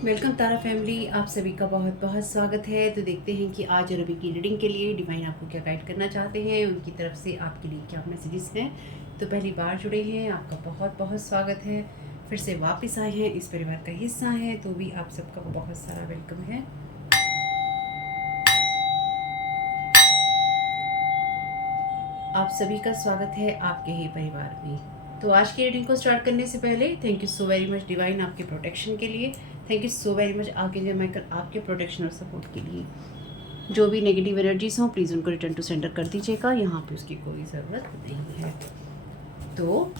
Welcome तारा family, आप सभी का बहुत बहुत स्वागत है। तो देखते हैं कि आज रवि की रीडिंग के लिए डिवाइन आपको क्या गाइड करना चाहते हैं, उनकी तरफ से आपके लिए क्या मैसेजेस हैं। तो पहली बार जुड़े हैं, आपका बहुत बहुत स्वागत है। फिर से वापस आए हैं, इस परिवार का हिस्सा हैं, तो भी आप सबका बहुत सारा वेलकम है। आप सभी का स्वागत है आपके ही परिवार में। तो आज की रीडिंग को स्टार्ट करने से पहले thank you so very much divine आपके प्रोटेक्शन के लिए। Thank you so very much आगे माइकल आपके प्रोटेक्शन और सपोर्ट के लिए। जो भी नेगेटिव एनर्जीज हों प्लीज़ उनको रिटर्न टू सेंटर कर दीजिएगा, यहाँ पे उसकी कोई ज़रूरत नहीं है। तो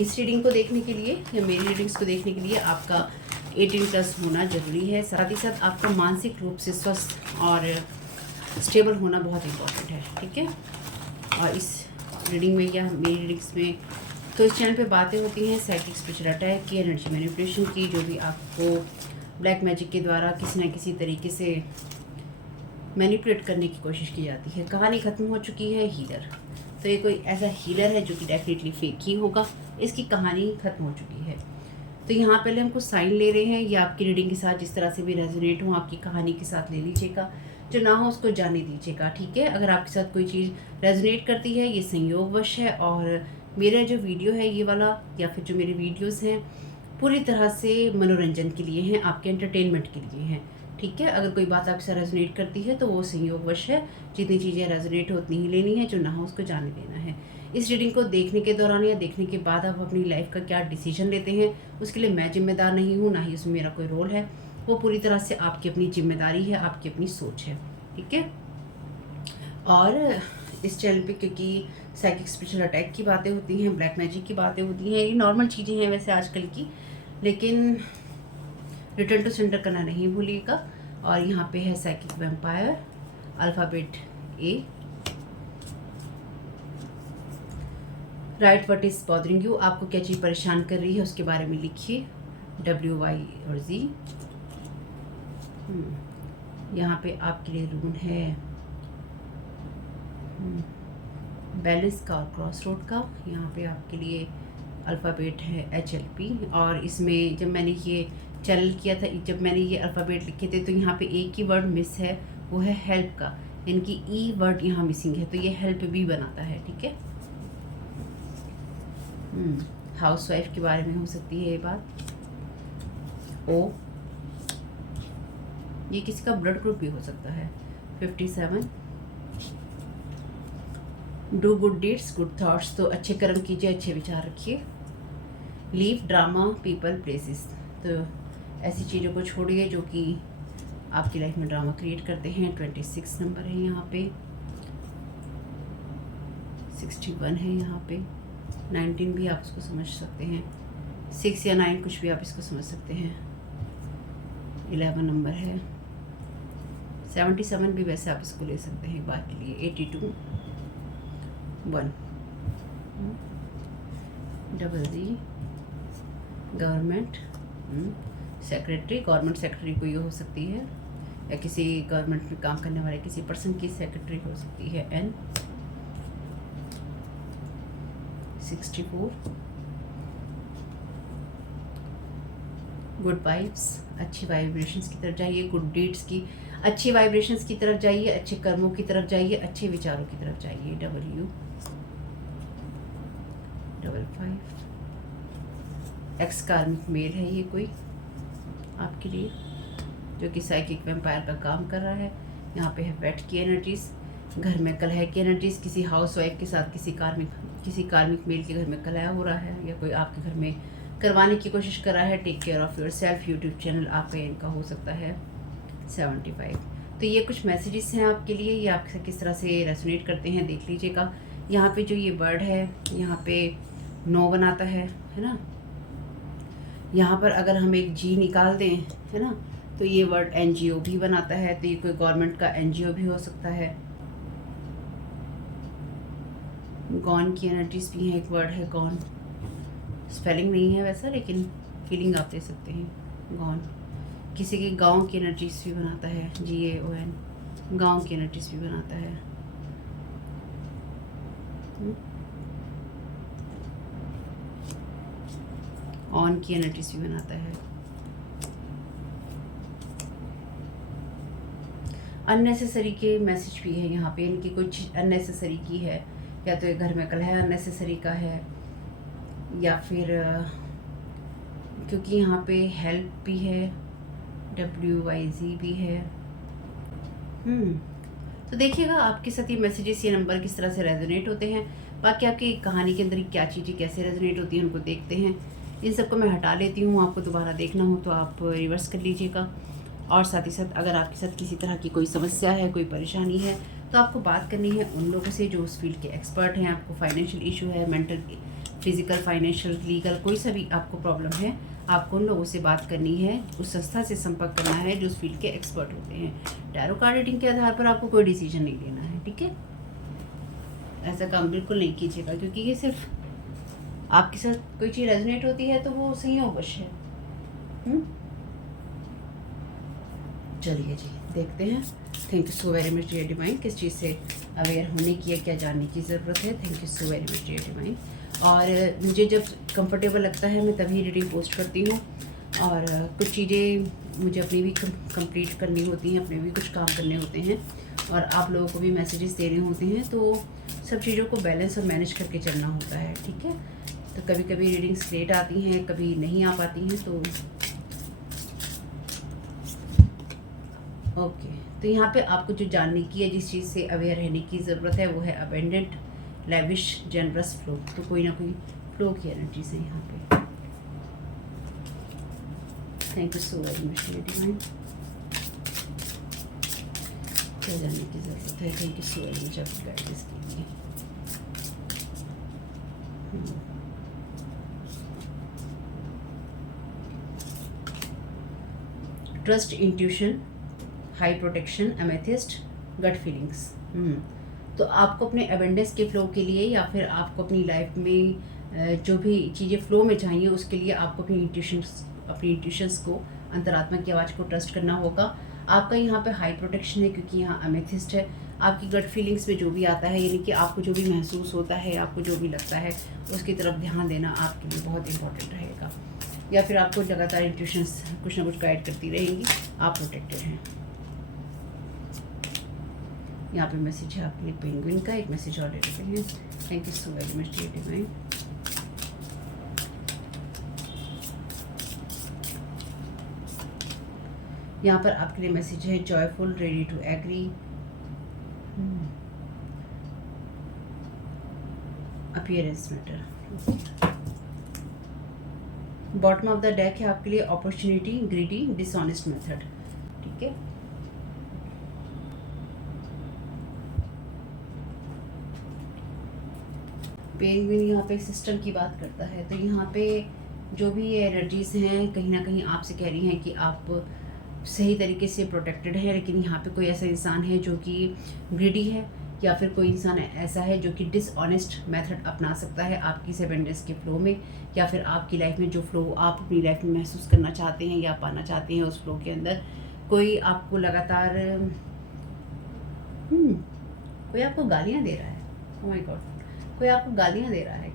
इस रीडिंग को देखने के लिए या मेरी रीडिंग्स को देखने के लिए आपका 18+ होना ज़रूरी है। साथ ही साथ आपका मानसिक रूप से स्वस्थ और स्टेबल होना बहुत इम्पोर्टेंट है, ठीक है। और इस रीडिंग में या मेरी रीडिंग्स में तो इस चैनल पे बातें होती हैं साइकिक स्पिरिचुअल अटैक की, एनर्जी मैनिपुलेशन की, जो भी आपको ब्लैक मैजिक के द्वारा किसी न किसी तरीके से मैनिपुलेट करने की कोशिश की जाती है। कहानी ख़त्म हो चुकी है हीलर, तो ये कोई ऐसा हीलर है जो कि डेफिनेटली फेक ही होगा। इसकी कहानी ख़त्म हो चुकी है। तो यहाँ पहले हमको साइन ले रहे हैं, या आपकी रीडिंग के साथ जिस तरह से भी रेजोनेट हो आपकी कहानी के साथ ले लीजिएगा, जो ना हो उसको जाने दीजिएगा, ठीक है। अगर आपके साथ कोई चीज़ रेजोनेट करती है ये संयोगवश है, और मेरा जो वीडियो है ये वाला या फिर जो मेरे वीडियोस हैं पूरी तरह से मनोरंजन के लिए हैं, आपके एंटरटेनमेंट के लिए हैं, ठीक है। अगर कोई बात आपके साथ रेजोनेट करती है तो वो संयोगवश है। जितनी चीज़ें रेजोनेट हो उतनी ही लेनी है, जो ना हो उसको जाने देना है। इस रीडिंग को देखने के दौरान या देखने के बाद आप अपनी लाइफ का क्या डिसीजन लेते हैं उसके लिए मैं जिम्मेदार नहीं हूँ, ना ही उसमें मेरा कोई रोल है। वो पूरी तरह से आपकी अपनी जिम्मेदारी है, आपकी अपनी सोच है, ठीक है। और इस चैनल पे क्योंकि साइकिक स्पिरिचुअल अटैक की बातें होती हैं, ब्लैक मैजिक की बातें होती हैं, ये नॉर्मल चीज़ें हैं वैसे आजकल की, लेकिन रिटर्न टू सेंटर करना नहीं भूलिएगा। और यहाँ पे है psychic vampire, alphabet A. Right what is bothering you, आपको क्या चीज़ परेशान कर रही है उसके बारे में लिखिए, WY और Z। यहाँ पे आपके लिए रून है बैलेंस का और क्रॉस रोड का। यहाँ पे आपके लिए अल्फ़ाबेट है HLP। और इसमें जब मैंने ये चैनल किया था, जब मैंने ये अल्फ़ाबेट लिखे थे, तो यहाँ पे एक ही वर्ड मिस है, वो है हेल्प का, यानी कि E वर्ड यहाँ मिसिंग है, तो ये हेल्प भी बनाता है, ठीक है। हाउस वाइफ के बारे में हो सकती है ये बात। O, ये किसी का ब्लड ग्रुप भी हो सकता है। 57, do good deeds good thoughts, तो अच्छे कर्म कीजिए, अच्छे विचार रखिए। लीव ड्रामा पीपल प्लेसेस, तो ऐसी चीज़ों को छोड़िए जो कि आपकी लाइफ में ड्रामा क्रिएट करते हैं। 26 नंबर है यहाँ पे, 61 है यहाँ पे, 19 भी आप इसको समझ सकते हैं, 6 या 9 कुछ भी आप इसको समझ सकते हैं। 11 नंबर है, 77 भी वैसे आप इसको ले सकते हैं एक बार के लिए। 82, 1, DZ, government secretary, government secretary कोई हो सकती है, या किसी गवर्नमेंट में काम करने वाले किसी पर्सन की सेक्रेटरी हो सकती है। N, 64, गुड वाइब्स, अच्छी वाइब्रेशंस की तरफ जाइए, गुड डीड्स की अच्छी वाइब्रेशंस की तरफ जाइए, अच्छे कर्मों की तरफ जाइए, अच्छे विचारों की तरफ जाइए। W, 55, एक्स कार्मिक मेल है ये कोई आपके लिए, जो कि साइकिक वैम्पायर का काम कर रहा है। यहाँ पे है वेट की एनर्जीज, घर में कलह की एनर्जीज, किसी हाउस वाइफ के साथ किसी कार्मिक मेल के घर में कलह हो रहा है, या कोई आपके घर में करवाने की कोशिश कर रहा है। Take care of yourself, YouTube channel आपका इनका हो सकता है। 75, तो ये कुछ मैसेजेस हैं आपके लिए, ये आपसे किस तरह से रेजोनेट करते हैं देख लीजिएगा। यहाँ पे जो ये वर्ड है यहाँ पे नो बनाता है ना। यहाँ पर अगर हम एक G निकाल दें, है ना, तो ये वर्ड NGO भी बनाता है, तो ये कोई गवर्नमेंट का NGO भी हो सकता है। गॉन की एनर्जीज भी हैं, एक वर्ड है गॉन, स्पेलिंग नहीं है वैसा लेकिन फीलिंग आप दे सकते हैं। गॉन किसी के गांव की एनर्जीज भी बनाता है, GAON, गांव की एनर्जीज भी बनाता है। ऑन की एनर्जीज भी बनाता है। अननेसेसरी के मैसेज भी है यहाँ पे, इनकी कोई चीज़ अननेसेसरी की है, या तो ये घर में कलह अननेसेसरी का है, या फिर क्योंकि यहाँ पे हेल्प भी है, WYZ भी है। तो देखिएगा आपके साथ ये मैसेजेस, ये नंबर किस तरह से रेजोनेट होते हैं। बाकी आपकी कहानी के अंदर क्या चीज़ें कैसे रेजोनेट होती हैं उनको देखते हैं। इन सबको मैं हटा लेती हूँ, आपको दोबारा देखना हो तो आप रिवर्स कर लीजिएगा। और साथ ही साथ अगर आपके साथ किसी तरह की कोई समस्या है, कोई परेशानी है, तो आपको बात करनी है उन लोगों से जो उस फील्ड के एक्सपर्ट हैं। आपको फाइनेंशियल इशू है, मेंटल, फिजिकल, फाइनेंशियल, लीगल, कोई सा भी आपको प्रॉब्लम है, आपको उन लोगों से बात करनी है, उस संस्था से संपर्क करना है जो उस फील्ड के एक्सपर्ट होते हैं। टैरो कार्ड रीडिंग के आधार पर आपको कोई डिसीजन नहीं लेना है, ठीक है। ऐसा काम बिल्कुल नहीं कीजिएगा, क्योंकि ये सिर्फ आपके साथ कोई चीज़ रेजोनेट होती है तो वो संयोगवश है। चलिए जी, देखते हैं। Thank you so very much dear divine, किस चीज़ से अवेयर होने की है, क्या जानने की ज़रूरत है। Thank you so very much dear divine. और मुझे जब कंफर्टेबल लगता है मैं तभी रीडिंग पोस्ट करती हूँ, और कुछ चीज़ें मुझे अपनी भी कंप्लीट करनी होती हैं, अपने भी कुछ काम करने होते हैं, और आप लोगों को भी मैसेजेस देने होते हैं, तो सब चीज़ों को बैलेंस और मैनेज करके चलना होता है, ठीक है। तो कभी कभी रीडिंग्स लेट आती हैं, कभी नहीं आ पाती हैं, तो ओके। तो यहाँ पे आपको जो जानने की है, जिस चीज़ से अवेयर रहने की ज़रूरत है, वो है अबेंडेंट, लेविश, जनरस फ्लो। तो कोई ना कोई फ्लो की एनर्जीज है यहाँ पे। Thank you so very much divine, क्या जानने की ज़रूरत है। Thank you so very much आपकी गाइडेंस के लिए। Trust, intuition, high protection, amethyst, gut feelings. तो आपको अपने एबेंडेंस के फ्लो के लिए, या फिर आपको अपनी लाइफ में जो भी चीज़ें फ्लो में चाहिए, उसके लिए आपको अपनी इंट्यूशंस को, अंतरात्मा की आवाज़ को ट्रस्ट करना होगा। आपका यहाँ पे हाई प्रोटेक्शन है, क्योंकि यहाँ एमेथिस्ट है। आपकी गट फीलिंग्स में जो भी आता है, यानी कि आपको जो भी महसूस होता है, आपको जो भी लगता है, उसकी तरफ ध्यान देना आपके लिए बहुत इंपॉर्टेंट रहेगा। या फिर आपको लगातार इंट्यूशंस कुछ ना कुछ गाइड करती रहेंगी, आप प्रोटेक्टेड हैं। यहाँ पे मैसेज है आपके लिए पेंगुइन का, एक मैसेज और देते हैं। Thank you so very much dear divine. यहाँ पर आपके लिए मैसेज है joyful, ready to agree, appearance matter. Bottom of the deck है आपके लिए अपॉर्चुनिटी, ग्रीडी, डिसऑनेस्ट मेथड, ठीक है। पेंगुइन यहाँ पे सिस्टम की बात करता है, तो यहाँ पे जो भी ये एनर्जीज हैं, कहीं ना कहीं आपसे कह रही हैं कि आप सही तरीके से प्रोटेक्टेड है, लेकिन यहाँ पे कोई ऐसा इंसान है जो कि ग्रीडी है, या फिर कोई इंसान ऐसा है जो कि डिसऑनेस्ट मेथड अपना सकता है आपकी सेवेंडेस के फ्लो में, या फिर आपकी लाइफ में जो फ्लो आप अपनी लाइफ में महसूस करना चाहते हैं या पाना चाहते हैं, उस फ्लो के अंदर कोई आपको लगातार कोई आपको गालियाँ दे रहा है। ओह माय गॉड, कोई आपको गालियाँ दे रहा है।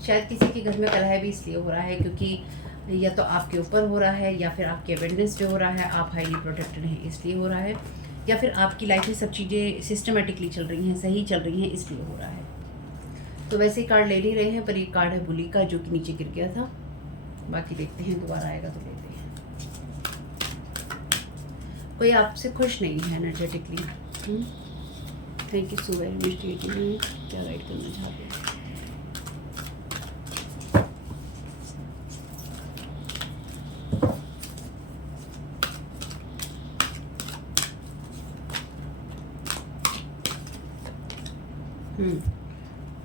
शायद किसी के घर में कलह भी इसलिए हो रहा है क्योंकि या तो आपके ऊपर हो रहा है, या फिर आपके अबेंडेंस पे हो रहा है, आप हाईली प्रोटेक्टेड हैं इसलिए हो रहा है, या फिर आपकी लाइफ में सब चीज़ें सिस्टमेटिकली चल रही हैं, सही चल रही हैं, इसलिए हो रहा है। तो वैसे ही कार्ड ले नहीं रहे हैं, पर ये कार्ड है बुली का, जो कि नीचे गिर गया था। बाकी देखते हैं, दोबारा आएगा तो लेते हैं। कोई आपसे खुश नहीं है energetically. Thank you so very much dear, क्या गाइड करना चाहते हैं।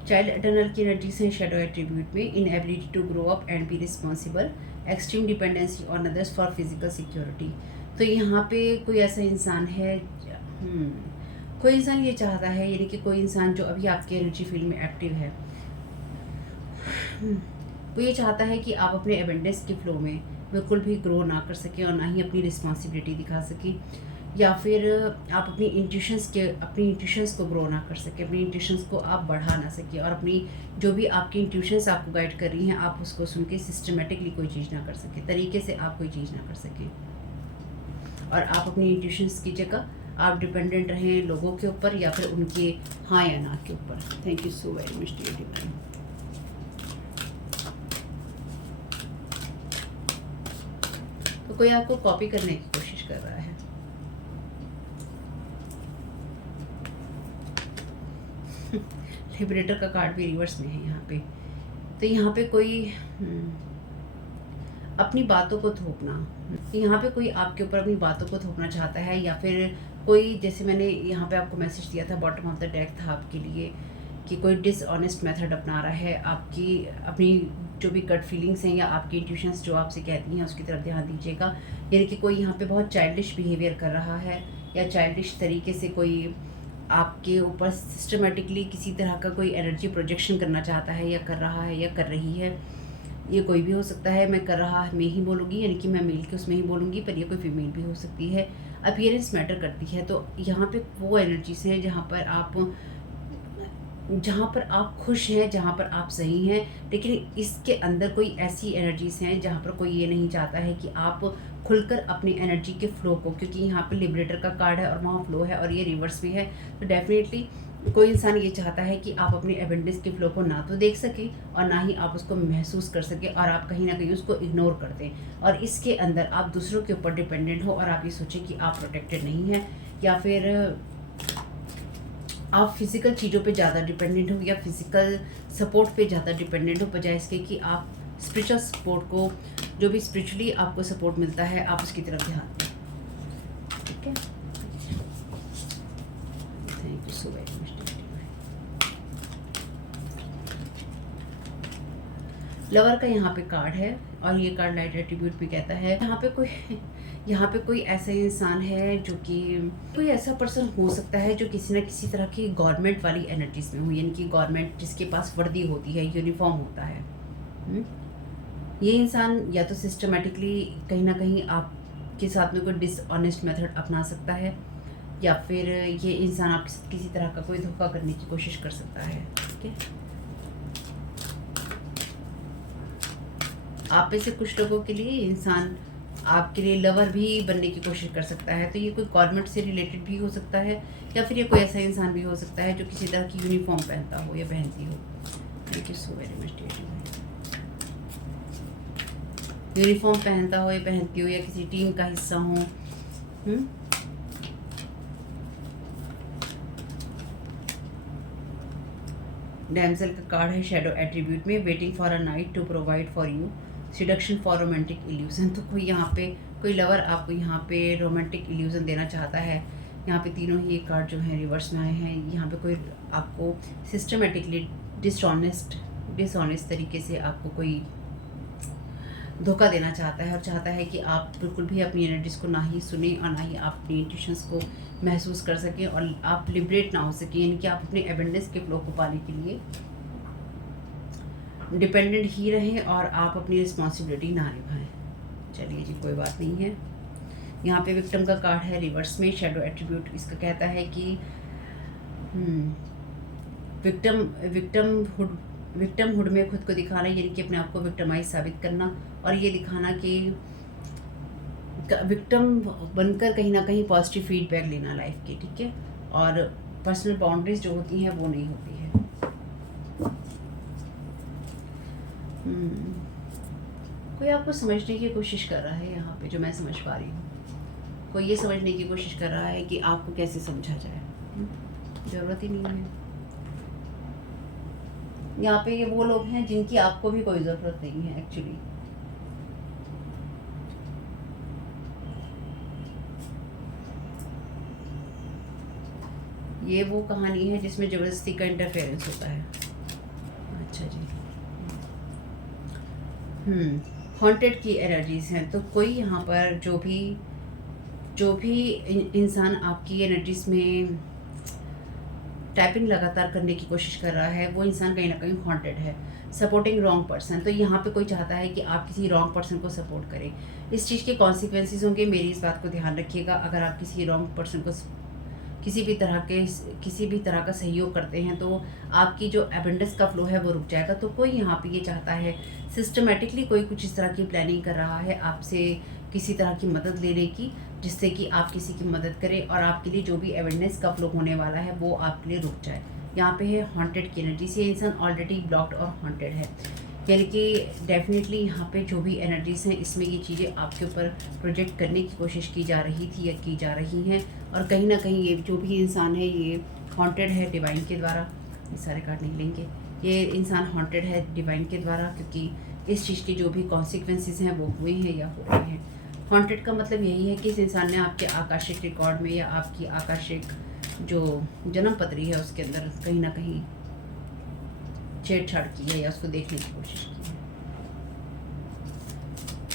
चाइल्ड एटर्नल की एनर्जीज हैं शैडो एट्रीब्यूट में, inability to grow up and be responsible, extreme dependency on others for physical security. तो यहाँ पे कोई ऐसा इंसान है, कोई इंसान ये चाहता है, यानी कि कोई इंसान जो अभी आपके एनर्जी फील्ड में एक्टिव है, वो ये चाहता है कि आप अपने एबेंडेंस के फ्लो में बिल्कुल भी ग्रो ना कर सकें, और ना ही अपनी रिस्पॉन्सिबिलिटी दिखा सकें, या फिर आप अपनी इंट्यूशंस को ग्रो ना कर सकें, अपनी इंट्यूशंस को आप बढ़ा ना सकें, और अपनी जो भी आपकी इंट्यूशंस आपको गाइड कर रही हैं, आप उसको सुन के सिस्टमेटिकली कोई चीज़ ना कर सकें, तरीके से आप कोई चीज़ ना कर सकें, और आप अपनी इंट्यूशंस की जगह आप डिपेंडेंट रहें लोगों के ऊपर या फिर उनके हाँ या ना के ऊपर। Thank you so very much dear divine. तो कोई आपको कॉपी करने की कोशिश कर रहा है। लिबरेटर का कार्ड भी रिवर्स में है यहाँ पे। तो यहाँ पे कोई अपनी बातों को थोपना, यहाँ पे कोई आपके ऊपर अपनी बातों को थोपना चाहता है, या फिर कोई, जैसे मैंने यहाँ पे आपको मैसेज दिया था, बॉटम ऑफ द डेक था आपके लिए, कि कोई डिसऑनेस्ट मेथड अपना रहा है। आपकी अपनी जो भी गट फीलिंग्स हैं या आपकी इंट्यूशंस जो आपसे कहती हैं उसकी तरफ ध्यान दीजिएगा। यानी कि कोई यहाँ पे बहुत चाइल्डिश बिहेवियर कर रहा है या चाइल्डिश तरीके से कोई आपके ऊपर सिस्टमेटिकली किसी तरह का कोई एनर्जी प्रोजेक्शन करना चाहता है या कर रहा है या कर रही है। ये कोई भी हो सकता है, मैं कर रहा है मैं ही बोलूँगी, यानी कि मैं मेल के उसमें ही बोलूँगी, पर ये कोई फीमेल भी हो सकती है। अपीयरेंस मैटर करती है। तो यहाँ पे वो एनर्जीज हैं जहाँ पर आप खुश हैं, जहाँ पर आप सही हैं, लेकिन इसके अंदर कोई ऐसी एनर्जीज हैं जहाँ पर कोई ये नहीं चाहता है कि आप खुलकर अपनी एनर्जी के फ्लो को, क्योंकि यहाँ पे लिबरेटर का कार्ड है और वहाँ फ्लो है और ये रिवर्स भी है। तो डेफिनेटली कोई इंसान ये चाहता है कि आप अपनी एबेंडेंस के फ्लो को ना तो देख सकें और ना ही आप उसको महसूस कर सकें, और आप कहीं ना कहीं उसको इग्नोर कर दें, और इसके अंदर आप दूसरों के ऊपर डिपेंडेंट हो और आप ये सोचें कि आप प्रोटेक्टेड नहीं हैं, या फिर आप फिज़िकल चीज़ों पे ज़्यादा डिपेंडेंट हो या फिज़िकल सपोर्ट पे ज़्यादा डिपेंडेंट हो, बजाय इसके कि आप स्पिरिचुअल सपोर्ट को, जो भी स्पिरिचुअली आपको सपोर्ट मिलता है, आप उसकी तरफ ध्यान दें। ठीक है, thank you so very much. Lover का यहाँ पे कार्ड है और ये कार्ड लाइट एट्रीब्यूट भी कहता है यहाँ पे कोई ऐसा इंसान है जो कि कोई ऐसा पर्सन हो सकता है जो किसी न किसी तरह की गवर्नमेंट वाली एनर्जीज में हो, यानी कि गवर्नमेंट जिसके पास वर्दी होती है, यूनिफॉर्म होता है। ये इंसान या तो सिस्टमेटिकली कहीं ना कहीं आपके साथ में कोई डिसऑनेस्ट मेथड अपना सकता है, या फिर ये इंसान आपके साथ किसी तरह का कोई धोखा करने की कोशिश कर सकता है। ठीक है, आप में से कुछ लोगों के लिए इंसान आपके लिए लवर भी बनने की कोशिश कर सकता है। तो ये कोई गवर्नमेंट से रिलेटेड भी हो सकता है, या फिर ये कोई ऐसा इंसान भी हो सकता है जो किसी तरह की यूनिफॉर्म पहनता हो या पहनती हो। Thank you so very much dear. Uniform पहनता हो या पहनती हो, या किसी टीम का हिस्सा हो। डैमसेल का कार्ड है शैडो एट्रीब्यूट में, waiting for a knight to provide for you seduction for romantic illusion. तो कोई यहाँ पे कोई लवर आपको यहाँ पे रोमांटिक इल्यूजन देना चाहता है। यहाँ पे तीनों ही कार्ड जो हैं रिवर्स में आए हैं। यहाँ पे कोई आपको सिस्टमेटिकली डिसऑनेस्ट तरीके से आपको कोई धोखा देना चाहता है, और चाहता है कि आप बिल्कुल भी अपनी एनर्जीज को ना ही सुने और ना ही आप अपनी इंट्यूशंस को महसूस कर सकें, और आप लिबरेट ना हो सकें, यानी कि आप अपने एबेंडेंस के फ्लो को पाने के लिए डिपेंडेंट ही रहें और आप अपनी रिस्पॉन्सिबिलिटी ना निभाएं। चलिए जी, कोई बात नहीं है। यहाँ पे विक्टिम का कार्ड है रिवर्स में, शैडो एट्रीब्यूट इसका कहता है कि विक्टिमहुड में खुद को दिखाना, यानी कि अपने आप को विक्टिमाइज साबित करना, और ये दिखाना कि विक्टिम बनकर कहीं ना कहीं पॉजिटिव फीडबैक लेना लाइफ के। ठीक है, और पर्सनल बाउंड्रीज जो होती हैं वो नहीं होती है। कोई आपको समझने की कोशिश कर रहा है यहाँ पे, जो मैं समझ पा रही हूँ। कोई ये समझने की कोशिश कर रहा है कि आपको कैसे समझा जाए। ज़रूरत ही नहीं है। यहाँ पे ये वो लोग हैं जिनकी आपको भी कोई ज़रूरत नहीं है एक्चुअली। ये वो कहानी है जिसमें ज़बरदस्ती का इंटरफेरेंस होता है। अच्छा जी, हॉन्टेड की एनर्जीज़ हैं। तो कोई यहाँ पर जो भी इंसान आपकी एनर्जीज़ में टैपिंग लगातार करने की कोशिश कर रहा है, वो इंसान कहीं ना कहीं हॉन्टेड है। सपोर्टिंग रॉन्ग पर्सन, तो यहाँ पे कोई चाहता है कि आप किसी रॉन्ग पर्सन को सपोर्ट करें। इस चीज़ के कॉन्सिक्वेंसेस होंगे, मेरी इस बात को ध्यान रखिएगा। अगर आप किसी रॉन्ग पर्सन को किसी भी तरह का सहयोग करते हैं तो आपकी जो एबेंडेंस का फ्लो है वो रुक जाएगा। तो कोई यहाँ पे ये चाहता है, सिस्टमेटिकली कोई कुछ इस तरह की प्लानिंग कर रहा है आपसे किसी तरह की मदद लेने की, जिससे कि आप किसी की मदद करें और आपके लिए जो भी अवेयरनेस का फ्लो होने वाला है वो आपके लिए रुक जाए। यहाँ पे है हॉन्टेड की एनर्जी से, ये इंसान ऑलरेडी ब्लॉक्ड और हॉन्टेड है, यानी कि डेफिनेटली यहाँ पे जो भी एनर्जीज हैं इसमें ये चीज़ें आपके ऊपर प्रोजेक्ट करने की कोशिश की जा रही थी या की जा रही हैं। और कहीं ना कहीं ये जो भी इंसान है ये हॉन्टेड है डिवाइन के द्वारा। ये सारे कार्ड नहीं लेंगे। ये इंसान हॉन्टेड है डिवाइन के द्वारा, क्योंकि इस चीज़ के जो भी कॉन्सिक्वेंसेस हैं वो हुए हैं या हो रहे हैं। हॉन्टेड का मतलब यही है कि इस इंसान ने आपके आकाशिक रिकॉर्ड में या आपकी आकाशिक जो जन्म पत्री है उसके अंदर कहीं ना कहीं छेड़छाड़ की है या उसको देखने की कोशिश की है।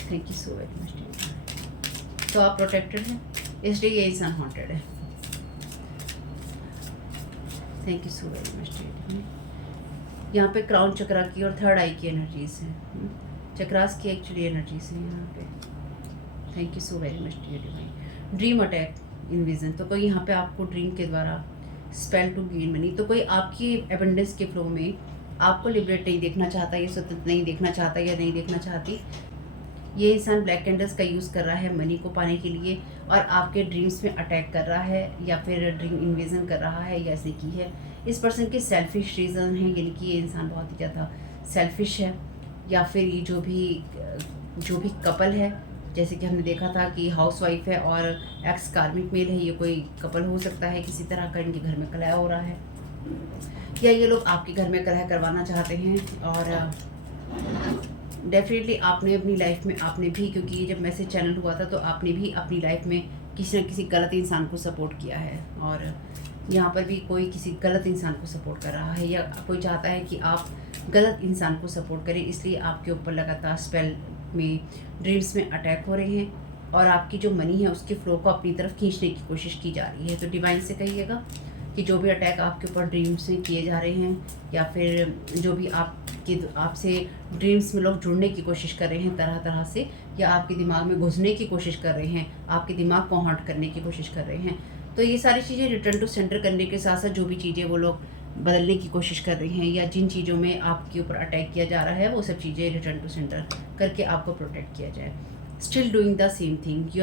Thank you so very much. तो आप प्रोटेक्टेड हैं, इसलिए ये इंसान हॉन्टेड है। Thank you so very much. यहाँ पे क्राउन चक्रा की और थर्ड आई की एनर्जीज हैं, चक्रास की एक्चुअली एनर्जीज हैं यहाँ पे। Thank you so very much dear divine. Dream attack in vision, तो कोई यहाँ पे आपको ड्रीम के द्वारा स्पेल टू गेन मनी, तो कोई आपकी एबंडेंस के फ्लो में आपको लिबरेट नहीं देखना चाहता, ये स्वतंत्र नहीं देखना चाहता या नहीं देखना चाहती। ये इंसान ब्लैक कैंडल्स का यूज़ कर रहा है मनी को पाने के लिए और आपके ड्रीम्स में अटैक कर रहा है या फिर ड्रीम इन्वेजन कर रहा है या ऐसे की है। इस पर्सन के सेल्फिश रीज़न है, यानी कि ये इंसान बहुत ही ज़्यादा सेल्फिश है, या फिर ये जो भी कपल है, जैसे कि हमने देखा था कि हाउसवाइफ है और एक्स कार्मिक मेल है, ये कोई कपल हो सकता है किसी तरह का, इनके घर में कलह हो रहा है या ये लोग आपके घर में कलह करवाना चाहते हैं। और डेफिनेटली आपने अपनी लाइफ में आपने भी, क्योंकि ये जब मैसेज चैनल हुआ था तो आपने भी अपनी लाइफ में किसी न किसी गलत इंसान को सपोर्ट किया है, और यहाँ पर भी कोई किसी गलत इंसान को सपोर्ट कर रहा है या कोई चाहता है कि आप गलत इंसान को सपोर्ट करें, इसलिए आपके ऊपर लगातार स्पेल में ड्रीम्स में अटैक हो रहे हैं और आपकी जो मनी है उसके फ्लो को अपनी तरफ खींचने की कोशिश की जा रही है। तो डिवाइन से कहिएगा कि जो भी अटैक आपके ऊपर ड्रीम्स में किए जा रहे हैं या फिर जो भी आपसे ड्रीम्स में लोग जुड़ने की कोशिश कर रहे हैं तरह तरह से, या आपके दिमाग में घुसने की कोशिश कर रहे हैं, आपके दिमाग को हॉन्ट करने की कोशिश कर रहे हैं, तो ये सारी चीज़ें रिटर्न टू सेंटर करने के साथ साथ जो भी चीज़ें वो लोग बदलने की कोशिश कर रही हैं या जिन चीज़ों में आपके ऊपर अटैक किया जा रहा है वो सब चीज़ें रिटर्न टू सेंटर करके आपको प्रोटेक्ट किया जाए। Still doing the same thing,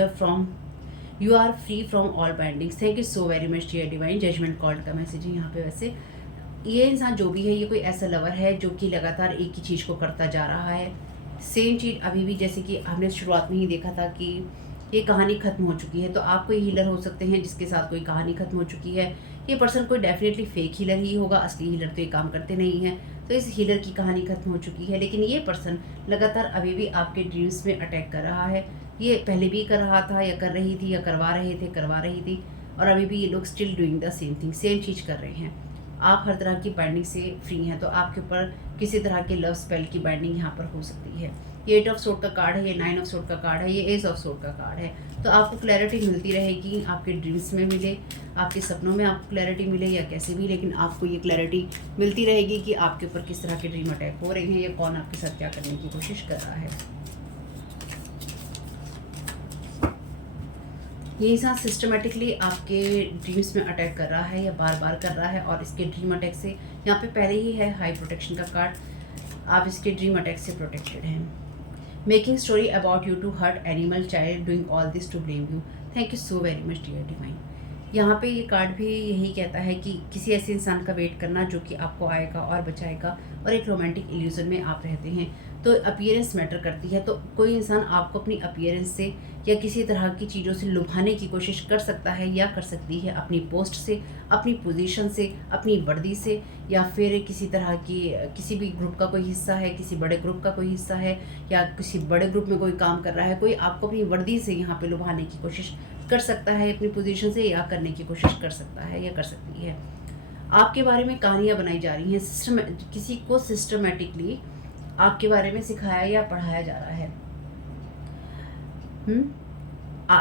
you are free from all bindings. Thank you so very much dear divine. Judgement call का मैसेज है यहाँ पे। वैसे ये इंसान जो भी है ये कोई ऐसा लवर है जो कि लगातार एक ही चीज़ को करता जा रहा है, सेम चीज़ अभी भी, जैसे कि हमने शुरुआत में ही देखा था कि ये कहानी ख़त्म हो चुकी है। तो आप कोई हीलर हो सकते हैं जिसके साथ कोई कहानी ख़त्म हो चुकी है। ये पर्सन कोई डेफिनेटली फेक हीलर ही होगा, असली हीलर तो ये काम करते नहीं हैं। तो इस हीलर की कहानी ख़त्म हो चुकी है, लेकिन ये पर्सन लगातार अभी भी आपके ड्रीम्स में अटैक कर रहा है। ये पहले भी कर रहा था या कर रही थी या करवा रही थी और अभी भी ये लोग still doing the same thing, same चीज़ कर रहे हैं। आप हर तरह की बाइंडिंग से फ्री हैं, तो आपके ऊपर किसी तरह के लव स्पेल की बाइंडिंग यहाँ पर हो सकती है। ये 8 ऑफ सोर्ड का कार्ड है, ये 9 ऑफ सोर्ड का कार्ड है, ये एज ऑफ सोर्ड का कार्ड है। तो आपको क्लैरिटी मिलती रहेगी, आपके ड्रीम्स में मिले, आपके सपनों में आपको क्लैरिटी मिले या कैसे भी, लेकिन आपको ये क्लैरिटी मिलती रहेगी कि आपके ऊपर किस तरह के ड्रीम अटैक हो रहे हैं या कौन आपके साथ क्या करने की कोशिश कर रहा है। ये इंसान सिस्टमेटिकली आपके ड्रीम्स में अटैक कर रहा है या बार बार कर रहा है, और इसके ड्रीम अटैक से यहाँ पे पहले ही है हाई प्रोटेक्शन का कार्ड, आप इसके ड्रीम अटैक से प्रोटेक्टेड हैं। Making story about you to hurt animal child doing all this to blame you. Thank you so very much dear divine. यहाँ पे ये कार्ड भी यही कहता है कि किसी ऐसे इंसान का वेट करना जो कि आपको आएगा और बचाएगा, और एक रोमांटिक इल्यूजन में आप रहते हैं। तो अपीयरेंस मैटर करती है, तो कोई इंसान आपको अपनी अपीयरेंस से या किसी तरह की चीज़ों से लुभाने की कोशिश कर सकता है या कर सकती है, अपनी पोस्ट से, अपनी पोजीशन से, अपनी वर्दी से, या फिर किसी तरह की किसी भी ग्रुप का कोई हिस्सा है, किसी बड़े ग्रुप का कोई हिस्सा है, या किसी बड़े ग्रुप में कोई काम कर रहा है, कोई आपको अपनी वर्दी से यहाँ पे लुभाने की कोशिश कर सकता है, अपनी पोजीशन से, या करने की कोशिश कर सकता है या कर सकती है। आपके बारे में कहानियाँ बनाई जा रही हैं, किसी को सिस्टमेटिकली आपके बारे में सिखाया या पढ़ाया जा रहा है।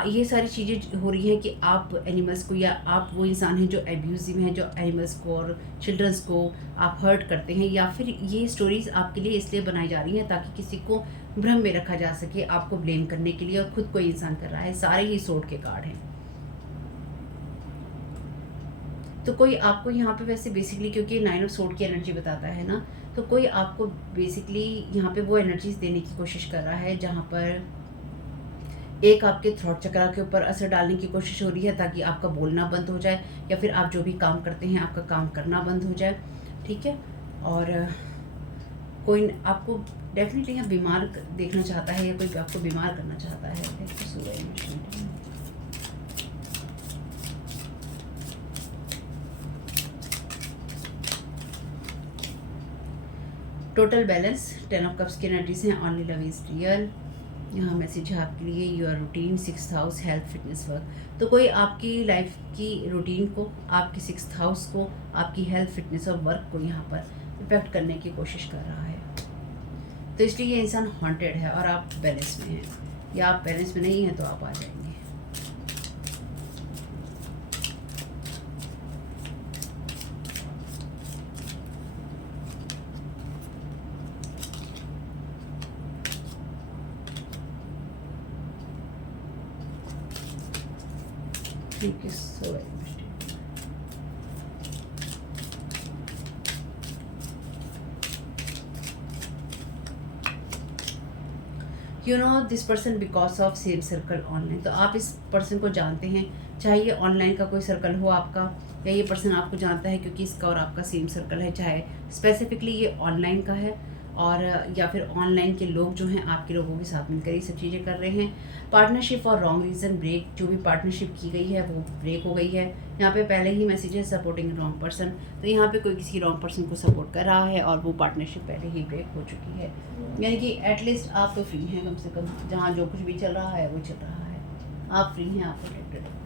ये सारी चीज़ें हो रही हैं कि आप एनिमल्स को, या आप वो इंसान हैं जो एब्यूजिव हैं, जो एनिमल्स को और चिल्ड्रंस को आप हर्ट करते हैं, या फिर ये स्टोरीज़ आपके लिए इसलिए बनाई जा रही हैं ताकि किसी को भ्रम में रखा जा सके, आपको ब्लेम करने के लिए, और खुद कोई इंसान कर रहा है। सारे ही सोर्ड के कार्ड हैं। तो कोई आपको यहाँ पे वैसे बेसिकली, क्योंकि 9 ऑफ सोर्ड की एनर्जी बताता है ना, तो कोई आपको बेसिकली यहाँ पे वो एनर्जीज देने की कोशिश कर रहा है जहाँ पर एक आपके थ्रोट चक्रा के ऊपर असर डालने की कोशिश हो रही है ताकि आपका बोलना बंद हो जाए, या फिर आप जो भी काम करते हैं आपका काम करना बंद हो जाए, ठीक है। और कोई आपको डेफिनेटली यहाँ बीमार देखना चाहता है, या कोई आपको बीमार करना चाहता है। टोटल बैलेंस 10 ऑफ कप्स की एनर्जीज हैं। Only love is real. यहाँ मैसेज है आपके लिए, your routine 6th house health fitness work. तो कोई आपकी लाइफ की रूटीन को, आपकी 6th हाउस को, आपकी हेल्थ फिटनेस और वर्क को यहाँ पर इफेक्ट करने की कोशिश कर रहा है। तो इसलिए ये इंसान हॉन्टेड है और आप बैलेंस में हैं, या आप बैलेंस में नहीं हैं तो आप आ जाएंगे। Thank you so very much. You know this person because of same circle online. तो आप इस पर्सन को जानते हैं, चाहे ये ऑनलाइन का कोई सर्कल हो आपका, या ये पर्सन आपको जानता है क्योंकि इसका और आपका सेम सर्कल है, चाहे स्पेसिफिकली ये ऑनलाइन का है और या फिर ऑनलाइन के लोग जो हैं आपके लोगों के साथ मिलकर ये सब चीज़ें कर रहे हैं। पार्टनरशिप और रॉन्ग रीज़न ब्रेक, जो भी पार्टनरशिप की गई है वो ब्रेक हो गई है। यहाँ पे पहले ही मैसेज है सपोर्टिंग रॉन्ग पर्सन। तो यहाँ पे कोई किसी रॉन्ग पर्सन को सपोर्ट कर रहा है और वो पार्टनरशिप पहले ही ब्रेक हो चुकी है। यानी कि एटलीस्ट आप तो फ्री हैं, कम से कम जहाँ जो कुछ भी चल रहा है वो चल रहा है, आप फ्री हैं, आप प्रोटेक्टेड हैं।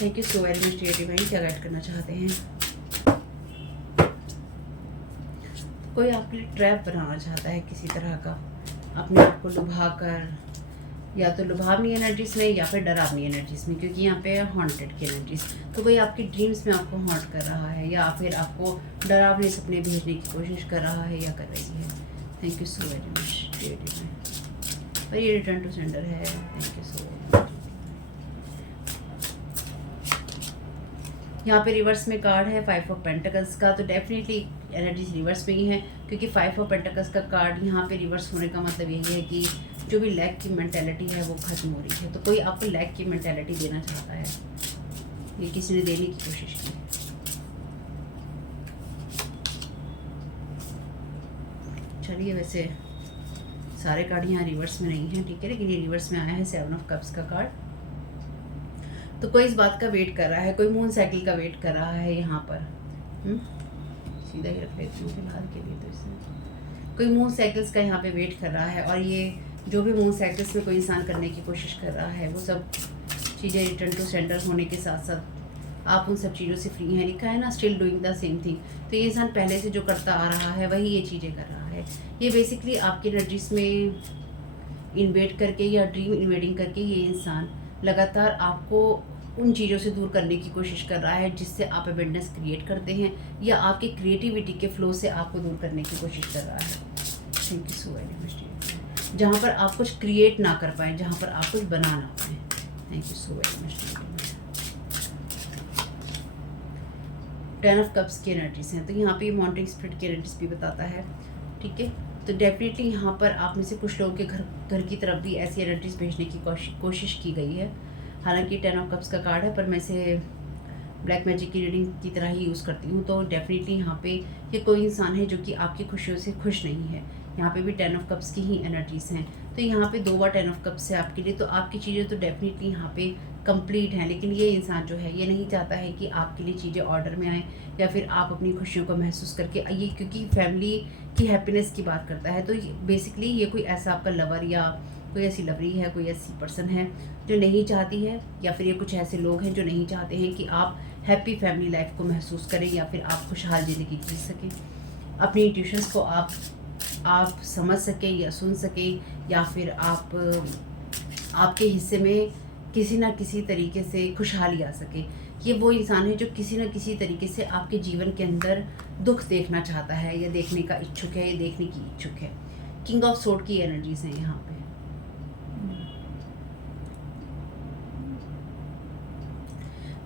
Thank you so very much dear divine. क्या गाइड करना चाहते हैं? कोई आपके लिए ट्रैप बनाना चाहता है किसी तरह का, अपने आप को लुभा कर, या तो लुभावनी एनर्जीज में या फिर डरावनी एनर्जीज में, क्योंकि यहाँ पे डिफरेंट की एनर्जीज। तो कोई आपकी ड्रीम्स में आपको हॉन्ट कर रहा है, या फिर आपको डरावने सपने भेजने की कोशिश कर रहा है या कर रही है। Thank you so very much dear divine. और ये रिटर्न टू सेंडर है। Thank you so very much. यहाँ पे रिवर्स में कार्ड है 5 ऑफ पेंटिकल्स का। तो डेफिनेटली एनर्जीज रिवर्स में ही है, क्योंकि 5 ऑफ पेंटिकल्स का कार्ड यहाँ पे रिवर्स होने का मतलब यही है कि जो भी लैक की मेंटालिटी है वो खत्म हो रही है। तो कोई आपको लैक की मेंटालिटी देना चाहता है, ये किसी ने देने की कोशिश की। चलिए, वैसे सारे कार्ड यहाँ रिवर्स में नहीं है, ठीक है, लेकिन ये रिवर्स में आया है 7 ऑफ कप्स का कार्ड। तो कोई इस बात का वेट कर रहा है, कोई मून साइकिल का वेट कर रहा है यहाँ पर। सीधा ही रख लेती हूँ फिलहाल के लिए। तो इसमें कोई मून साइकिल्स का यहाँ पे वेट कर रहा है, और ये जो भी मून साइकिल्स में कोई इंसान करने की कोशिश कर रहा है वो सब चीज़ें रिटर्न टू सेंटर होने के साथ साथ आप उन सब चीज़ों से फ्री हैं। लिखा है ना, still doing the same thing. तो ये इंसान पहले से जो करता आ रहा है वही ये चीज़ें कर रहा है। ये बेसिकली आपकी एनर्जीज में इन्वेड करके या ड्रीम इन्वेडिंग करके ये इंसान लगातार आपको उन चीज़ों से दूर करने की कोशिश कर रहा है जिससे आप अवेयरनेस क्रिएट करते हैं, या आपकी क्रिएटिविटी के फ्लो से आपको दूर करने की कोशिश कर रहा है। Thank you so very much. जहाँ पर आप कुछ क्रिएट ना कर पाएँ, जहाँ पर आप कुछ बना ना पाएँ। Thank you so very much. 10 of cups की एनर्जीज हैं। तो यहाँ पे मॉनिटरिंग स्पिरिट की एनर्जीज भी बताता है, ठीक है। तो डेफिनेटली यहाँ पर आप में से कुछ लोगों के घर की तरफ भी ऐसी एनर्जीज भेजने की कोशिश की गई है। हालांकि 10 ऑफ कप्स का कार्ड है, पर मैं इसे ब्लैक मैजिक की रीडिंग की तरह ही यूज़ करती हूँ। तो डेफिनेटली यहाँ पे ये कोई इंसान है जो कि आपकी खुशियों से खुश नहीं है। यहाँ पे भी 10 ऑफ कप्स की ही एनर्जीज हैं। तो यहाँ पे 2 बार 10 ऑफ कप्स है आपके लिए। तो आपकी चीज़ें तो डेफिनेटली यहाँ पे कंप्लीट हैं, लेकिन ये इंसान जो है ये नहीं चाहता है कि आपके लिए चीज़ें ऑर्डर में आएँ, या फिर आप अपनी खुशियों को महसूस करके ये, क्योंकि फैमिली की हैप्पीनेस की बात करता है। तो बेसिकली ये कोई ऐसा आपका लवर या कोई ऐसी लवरी है, कोई ऐसी पर्सन है जो नहीं चाहती है, या फिर ये कुछ ऐसे लोग हैं जो नहीं चाहते हैं कि आप हैप्पी फैमिली लाइफ को महसूस करें, या फिर आप खुशहाल ज़िंदगी जी सकें, अपनी इंट्यूशंस को आप समझ सकें या सुन सकें, या फिर आपके हिस्से में किसी ना किसी तरीके से खुशहाली आ सके। ये वो इंसान है जो किसी न किसी तरीके से आपके जीवन के अंदर दुख देखना चाहता है, या देखने का इच्छुक है, या देखने की इच्छुक है। किंग ऑफ सोर्ड की एनर्जीज हैं यहाँ पे।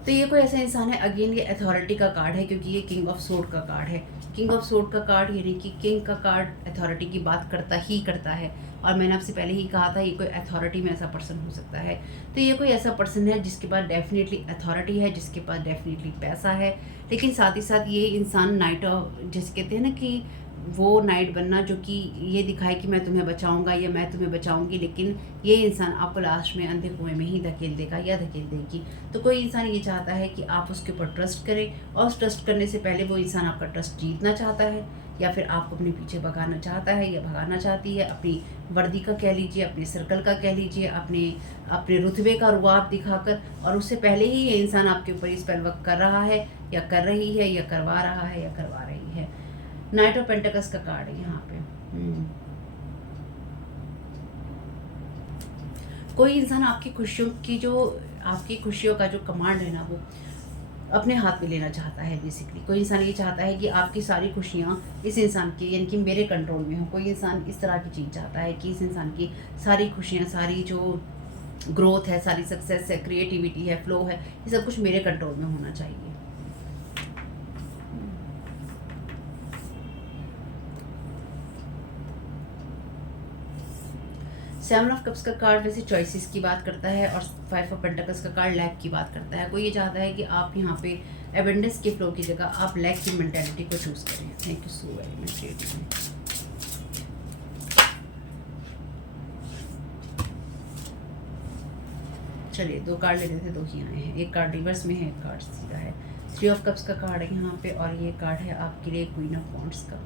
तो ये कोई ऐसा इंसान है, अगेन ये अथॉरिटी का कार्ड है, क्योंकि ये किंग ऑफ सोर्ड का कार्ड है। किंग ऑफ सोर्ड का कार्ड यानी कि किंग का कार्ड अथॉरिटी की बात करता ही करता है, और मैंने आपसे पहले ही कहा था ये कोई अथॉरिटी में ऐसा पर्सन हो सकता है। तो ये कोई ऐसा पर्सन है जिसके पास डेफिनेटली अथॉरिटी है, जिसके पास डेफिनेटली पैसा है, लेकिन साथ ही साथ ये इंसान नाइट ऑफ, जैसे कहते हैं ना कि वो नाइट बनना जो कि ये दिखाए कि मैं तुम्हें बचाऊंगा या मैं तुम्हें बचाऊंगी, लेकिन ये इंसान आपको लास्ट में अंधे कुएं में ही धकेल देगा या धकेल देगी। तो कोई इंसान ये चाहता है कि आप उसके ऊपर ट्रस्ट करें, और उस ट्रस्ट करने से पहले वो इंसान आपका ट्रस्ट जीतना चाहता है, या फिर आपको अपने पीछे भगाना चाहता है या भगाना चाहती है, अपनी वर्दी का कह लीजिए, अपने सर्कल का कह लीजिए, अपने अपने रुतबे का रुआब दिखाकर, और उससे पहले ही ये इंसान आपके ऊपर इस पर वर्क कर रहा है या कर रही है या करवा रहा है या करवा रही है। नाइट ऑफ पेंटिकल्स का कार्ड है यहाँ पे। कोई इंसान आपकी खुशियों का जो कमांड है ना, वो अपने हाथ में लेना चाहता है। बेसिकली कोई इंसान ये चाहता है कि आपकी सारी खुशियाँ इस इंसान की, यानी कि मेरे कंट्रोल में हो। कोई इंसान इस तरह की चीज़ चाहता है कि इस इंसान की सारी खुशियाँ, सारी जो ग्रोथ है, सारी सक्सेस है, क्रिएटिविटी है, फ्लो है, ये सब कुछ मेरे कंट्रोल में होना चाहिए। सेवन ऑफ कप्स का कार्ड वैसे चॉइसेस की बात करता है, और फाइव ऑफ पेंटिकल्स का कार्ड लैक की बात करता है। कोई ये चाहता है कि आप यहाँ पे एबेंडेंस के फ्लो की जगह आप लैक की मेंटालिटी को चूज करें। Thank you so very much. चलिए 2 कार्ड लेते थे, 2 ही आए हैं। एक कार्ड रिवर्स में है, एक कार्ड सीधा है। 3 ऑफ कप्स का कार्ड है यहाँ पे, और ये कार्ड है आपके लिए क्वीन ऑफ वॉन्ड्स का।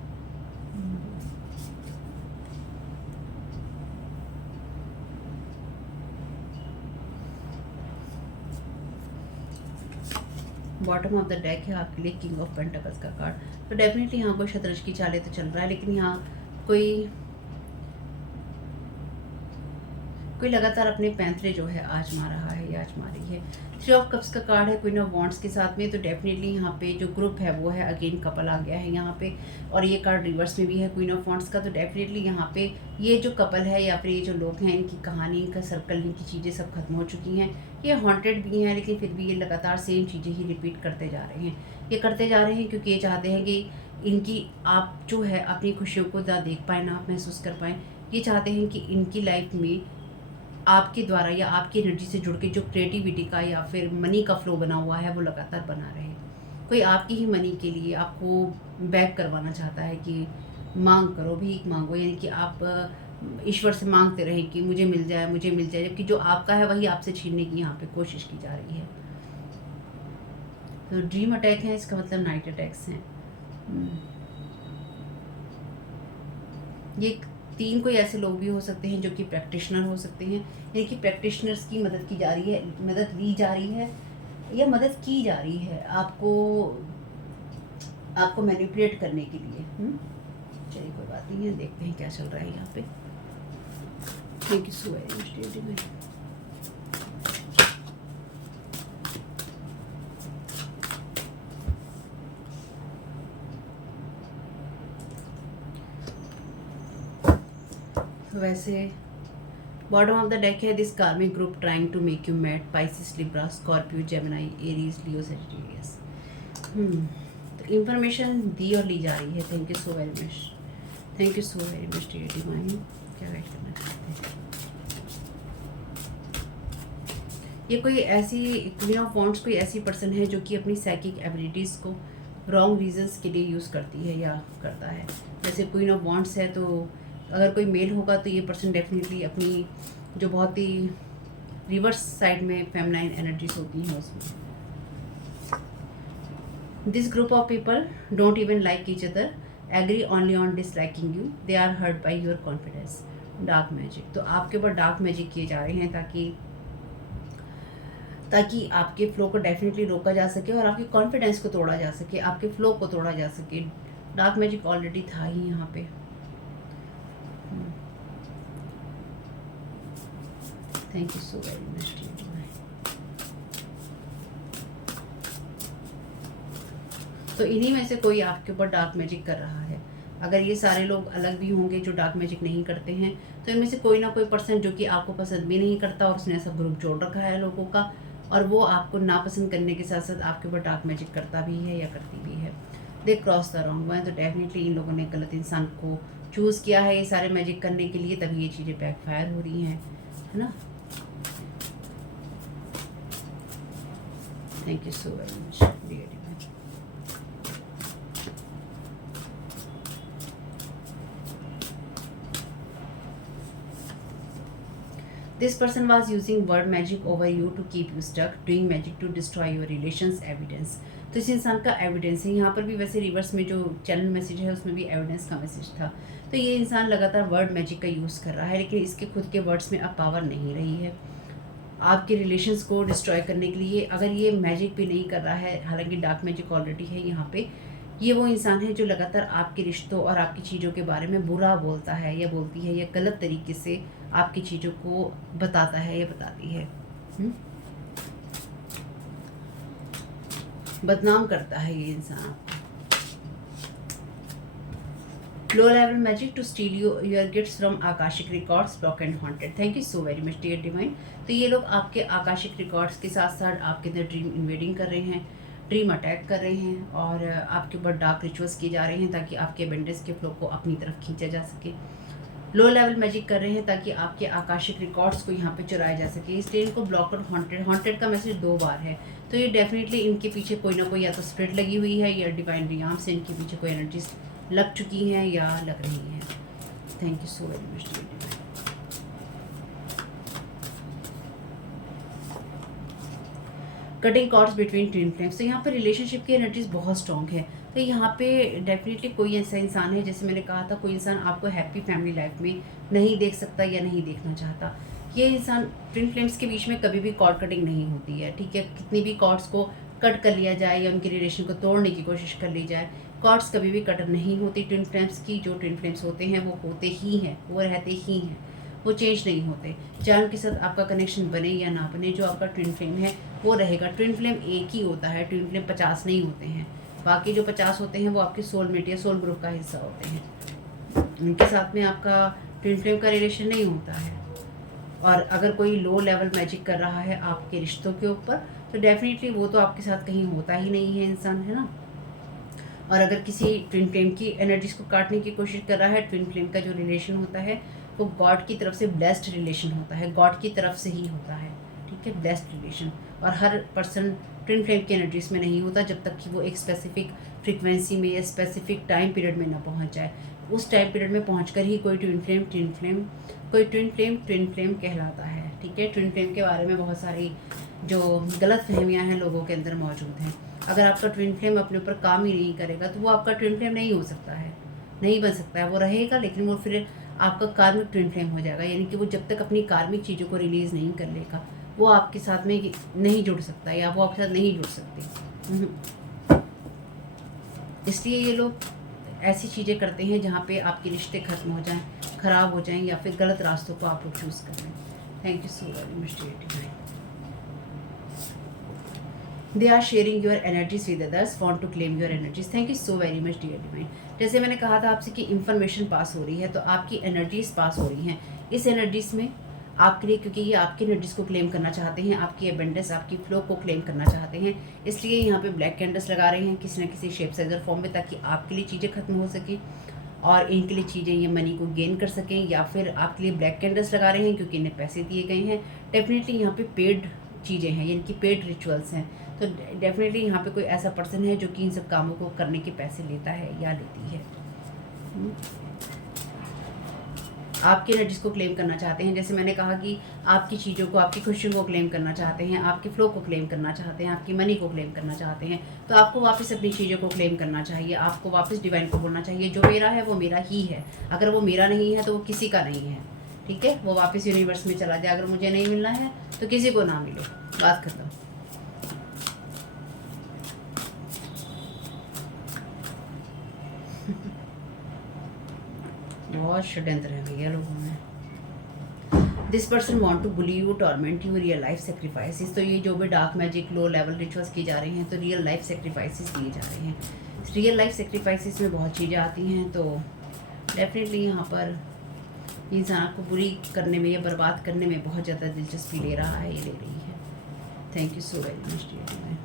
बॉटम ऑफ द डेक है आपके लिए किंग ऑफ पेंटिकल्स का कार्ड। तो डेफिनेटली यहाँ कोई शतरंज की चालें तो चल रहा है, लेकिन यहाँ कोई लगातार अपने पैंतरे जो है आजमा रहा है या आजमा रही है। 3 ऑफ कप्स का कार्ड है क्वीन ऑफ वॉन्ड्स के साथ में। तो डेफिनेटली यहाँ पे जो ग्रुप है वो है, अगेन कपल आ गया है यहाँ पे, और ये कार्ड रिवर्स में भी है क्वीन ऑफ वॉन्ड्स का। तो डेफिनेटली यहाँ पे ये जो कपल है या फिर ये जो लोग हैं, इनकी कहानी, इनका सर्कल, इनकी चीज़ें सब खत्म हो चुकी हैं। ये हॉन्टेड भी हैं, लेकिन फिर भी ये लगातार सेम चीज़ें ही रिपीट करते जा रहे हैं। ये करते जा रहे हैं क्योंकि ये चाहते हैं कि इनकी आप जो है अपनी खुशियों को ना देख पाएँ, ना महसूस कर पाएँ। ये चाहते हैं कि इनकी लाइफ में आपके द्वारा या आपकी एनर्जी से जुड़ के जो क्रिएटिविटी का या फिर मनी का फ्लो बना हुआ है वो लगातार बना रहे। कोई आपकी ही मनी के लिए आपको बैक करवाना चाहता है कि मांग करो, भीख मांगो, यानी कि आप ईश्वर से मांगते रहें कि मुझे मिल जाए, मुझे मिल जाए, जबकि जो आपका है वही आपसे छीनने की यहाँ पे कोशिश की जा रही है। तो ड्रीम अटैक है, इसका मतलब नाइट अटैक्स हैं। ये 3 कोई ऐसे लोग भी हो सकते हैं जो कि प्रैक्टिशनर हो सकते हैं, यानी कि प्रैक्टिशनर्स की मदद की जा रही है, मदद ली जा रही है या मदद की जा रही है आपको मैनिपुलेट करने के लिए। चलिए कोई बात नहीं है, देखते हैं क्या चल रहा है यहाँ पे। Thank you so very much. वैसे बॉटम ऑफ द डेक है, this karmic group trying to make you mad, Pisces, Libra, Scorpio, Gemini, Aries, Leo, Sagittarius. तो इंफॉर्मेशन दी और ली जा रही है। Thank you so very much, thank you so very much dear divine. क्या guide करना चाहते हैं? ये कोई ऐसी क्वीन ऑफ वॉन्ड्स कोई ऐसी पर्सन है जो कि अपनी साइकिक एबिलिटीज़ को रॉन्ग रीजंस के लिए यूज़ करती है या करता है। जैसे क्वीन ऑफ वॉन्ड्स है, तो अगर कोई मेल होगा तो ये पर्सन डेफिनेटली अपनी जो बहुत ही रिवर्स साइड में फेमिनाइन एनर्जीज होती हैं उसमें। This group of people don't even like each other, agree only on disliking you, they are hurt by your confidence. Dark magic, तो आपके ऊपर डार्क मैजिक किए जा रहे हैं ताकि आपके फ्लो को डेफिनेटली रोका जा सके और आपके कॉन्फिडेंस को तोड़ा जा सके, आपके फ्लो को तोड़ा जा सके। डार्क मैजिक ऑलरेडी था ही यहाँ पे। Thank you so very much dear divine. तो इन्हीं में से कोई आपके ऊपर डार्क मैजिक कर रहा है। अगर ये सारे लोग अलग भी होंगे जो डार्क मैजिक नहीं करते हैं, तो इनमें से कोई ना कोई पर्सन जो कि आपको पसंद भी नहीं करता और उसने ऐसा ग्रुप जोड़ रखा है लोगों का, और वो आपको नापसंद करने के साथ साथ आपके ऊपर डार्क मैजिक करता भी है या करती भी है। They cross the wrong one. तो डेफिनेटली इन लोगों ने गलत इंसान को चूज़ किया है ये सारे मैजिक करने के लिए, तभी ये चीज़ें बैकफायर हो रही हैं, है ना। Thank you so very much dear divine. This person was using word magic over you to keep you stuck, doing magic to destroy your relations evidence। तो इस इंसान का एविडेंस है, यहाँ पर भी वैसे रिवर्स में जो चैनल मैसेज है उसमें भी एविडेंस का मैसेज था। तो ये इंसान लगातार वर्ड मैजिक का यूज़ कर रहा है, लेकिन इसके खुद के वर्ड्स में अब पावर नहीं रही है आपके रिलेशंस को डिस्ट्रॉय करने के लिए। अगर ये मैजिक भी नहीं कर रहा है, हालांकि डार्क मैजिक ऑलरेडी है यहाँ पे, ये वो इंसान है जो लगातार आपके रिश्तों और आपकी चीज़ों के बारे में बुरा बोलता है या बोलती है, या गलत तरीके से आपकी चीज़ों को बताता है या बताती है, बदनाम करता है ये इंसान। Low level magic to steal your gifts from Akashic records block and haunted. Thank you so very much dear divine. तो ये लोग आपके आकाशिक रिकॉर्ड्स के साथ साथ आपके अंदर ड्रीम इन्वेडिंग कर रहे हैं, ड्रीम अटैक कर रहे हैं, और आपके ऊपर डार्क रिचुअल्स किए जा रहे हैं ताकि आपके अबेंडेंस के फ्लो को अपनी तरफ खींचा जा सके। लो लेवल मैजिक कर रहे हैं ताकि आपके आकाशिक रिकॉर्ड्स को यहाँ पे चुराया जा सके, इसलिए इनको ब्लॉक और हॉन्टेड का मैसेज 2 बार है। तो ये डेफिनेटली इनके पीछे कोई ना कोई या तो स्पिरिट लगी हुई है, या डिवाइन रियाम से इनके पीछे कोई एनर्जीज लग चुकी हैं या लग रही हैं। Thank you so very much dear divine. Cutting cords between twin flames. तो यहाँ पर रिलेशनशिप की एनर्जीज बहुत स्ट्रॉन्ग है। तो यहाँ पे डेफिनेटली कोई ऐसा इंसान है, जैसे मैंने कहा था, कोई इंसान आपको हैप्पी फैमिली लाइफ में नहीं देख सकता या नहीं देखना चाहता। ये इंसान ट्विन फ्लेम्स के बीच में कभी भी कॉर्ड कटिंग नहीं होती है, ठीक है। कितनी भी कॉर्ड्स को कट कर लिया जाए या उनके रिलेशन को तोड़ने की कोशिश कर ली जाए, कॉर्ड्स कभी भी कट नहीं होती ट्विन फ्लेम्स की। जो ट्विन फ्लेम्स होते हैं वो होते ही हैं, वो रहते ही हैं, वो चेंज नहीं होते। चाहे उनके साथ आपका कनेक्शन बने या ना बने, जो आपका ट्विन फ्लेम है वो रहेगा। ट्विन फ्लेम एक ही होता है, ट्विन फ्लेम 50 नहीं होते हैं। बाकी जो 50 होते हैं वो आपके सोलमेट या सोल ग्रुप का हिस्सा होते हैं, उनके साथ में आपका ट्विन फ्लेम का रिलेशन नहीं होता है। और अगर कोई लो लेवल मैजिक कर रहा है आपके रिश्तों के ऊपर, तो डेफिनेटली वो तो आपके साथ कहीं होता ही नहीं है इंसान, है ना। और अगर किसी ट्विन फ्लेम की एनर्जीज को काटने की कोशिश कर रहा है, ट्विन फ्लेम का जो रिलेशन होता है वो गॉड की तरफ से ब्लेस्ड रिलेशन होता है, गॉड की तरफ से ही होता है, ठीक है, ब्लेस्ड रिलेशन। और हर पर्सन ट्विन फ्लेम की एनर्जीज में नहीं होता जब तक कि वो एक स्पेसिफिक फ्रीक्वेंसी में या स्पेसिफिक टाइम पीरियड में ना पहुंच जाए। उस टाइम पीरियड में पहुंचकर ही कोई ट्विन फ्लेम कहलाता है, ठीक है। ट्विन फ्लेम के बारे में बहुत सारी जो गलत फहमियाँ हैं लोगों के अंदर मौजूद हैं। अगर आपका ट्विन फ्लेम अपने ऊपर काम ही नहीं करेगा तो वो आपका ट्विन फ्लेम नहीं हो सकता है, नहीं बन सकता है। वो रहेगा लेकिन वो फिर आपका कार्मिक ट्विन फ्लेम हो जाएगा, यानी कि वो जब तक अपनी कार्मिक चीज़ों को रिलीज़ नहीं कर लेगा वो आपके साथ में नहीं जुड़ सकता, या वो आपके साथ नहीं जुड़ सकती। इसलिए ये लोग ऐसी चीज़ें करते हैं जहाँ पे आपके रिश्ते खत्म हो जाएं, ख़राब हो जाएं, या फिर गलत रास्तों को आप लोग चूज़ कर लें। Thank you so very much dear divine. They are sharing your energies with others, want to claim your energies. Thank you so very much dear divine. जैसे मैंने कहा था आपसे कि इन्फॉर्मेशन पास हो रही है, तो आपकी एनर्जीज पास हो रही हैं। इस एनर्जीज में आपके लिए, क्योंकि ये आपकी एनर्जीज को क्लेम करना चाहते हैं, आपकी एबेंडेंस, आपकी फ्लो को क्लेम करना चाहते हैं, इसलिए यहाँ पे ब्लैक कैंडल्स लगा रहे हैं किसी न किसी शेप साइज और फॉर्म में, ताकि आपके लिए चीज़ें खत्म हो सकें और इनके लिए चीज़ें ये मनी को गेन कर सकें। या फिर आपके लिए ब्लैक कैंडल्स लगा रहे हैं क्योंकि इन्हें पैसे दिए गए हैं। डेफिनेटली यहाँ पे पेड चीज़ें हैं, यानी कि पेड रिचुअल्स हैं। तो डेफिनेटली यहाँ पे कोई ऐसा पर्सन है जो कि इन सब कामों को करने के पैसे लेता है या लेती है। आपकी एनर्जीज को क्लेम करना चाहते हैं। जैसे मैंने कहा कि आपकी चीज़ों को, आपकी खुशियों को क्लेम करना चाहते हैं, आपके फ्लो को क्लेम करना चाहते हैं, आपकी मनी को क्लेम करना चाहते हैं। तो आपको वापस अपनी चीज़ों को क्लेम करना चाहिए, आपको वापस डिवाइन को बोलना चाहिए जो मेरा है वो मेरा ही है। अगर वो मेरा नहीं है तो वो किसी का नहीं है, ठीक है। वो वापस यूनिवर्स में चला जाए। अगर मुझे नहीं मिलना है तो किसी को ना मिले, बात खत्म। बहुत षड्यंत्र है भैया लोगों में। This person want to bully you, torment you, real life sacrifices. तो ये जो भी dark magic, low level rituals की जा रही हैं, तो रियल लाइफ सेक्रीफाइसेस दिए जा रहे हैं। रियल लाइफ सेक्रीफाइसेस में बहुत चीज़ें आती हैं। तो डेफिनेटली यहाँ पर इंसान को बुरी करने में या बर्बाद करने में बहुत ज़्यादा दिलचस्पी ले रहा है, ये ले रही है। Thank you so very much dear divine.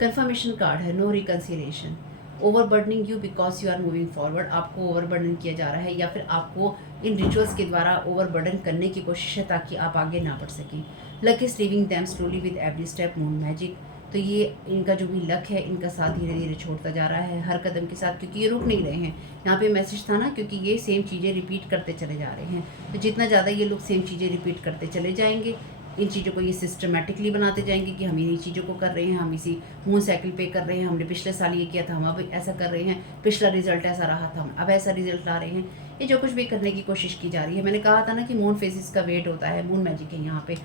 Confirmation card है, no reconciliation. Overburdening you because you are moving forward, आपको ओवरबर्डन किया जा रहा है या फिर आपको इन रिचुअल्स के द्वारा ओवरबर्डन करने की कोशिश है ताकि आप आगे ना बढ़ सकें। Luck is leaving them slowly with every step, moon magic. तो ये इनका जो भी लक है, इनका साथ धीरे धीरे छोड़ता जा रहा है हर कदम के साथ, क्योंकि ये रुक नहीं रहे हैं। यहाँ पे मैसेज था ना, क्योंकि ये सेम चीज़ें रिपीट करते चले जा रहे हैं, तो जितना ज़्यादा ये लोग सेम चीज़ें रिपीट करते चले जाएंगे, इन चीज़ों को ये सिस्टमेटिकली बनाते जाएंगे कि हम इन्हीं चीज़ों को कर रहे हैं, हम इसी मून साइकिल पे कर रहे हैं, हमने पिछले साल ये किया था, हम अब ऐसा कर रहे हैं, पिछला रिजल्ट ऐसा रहा था, हम अब ऐसा रिजल्ट ला रहे हैं। ये जो कुछ भी करने की कोशिश की जा रही है, मैंने कहा था ना कि मून फेसिस का वेट होता है, मून मैजिक है यहाँ पे।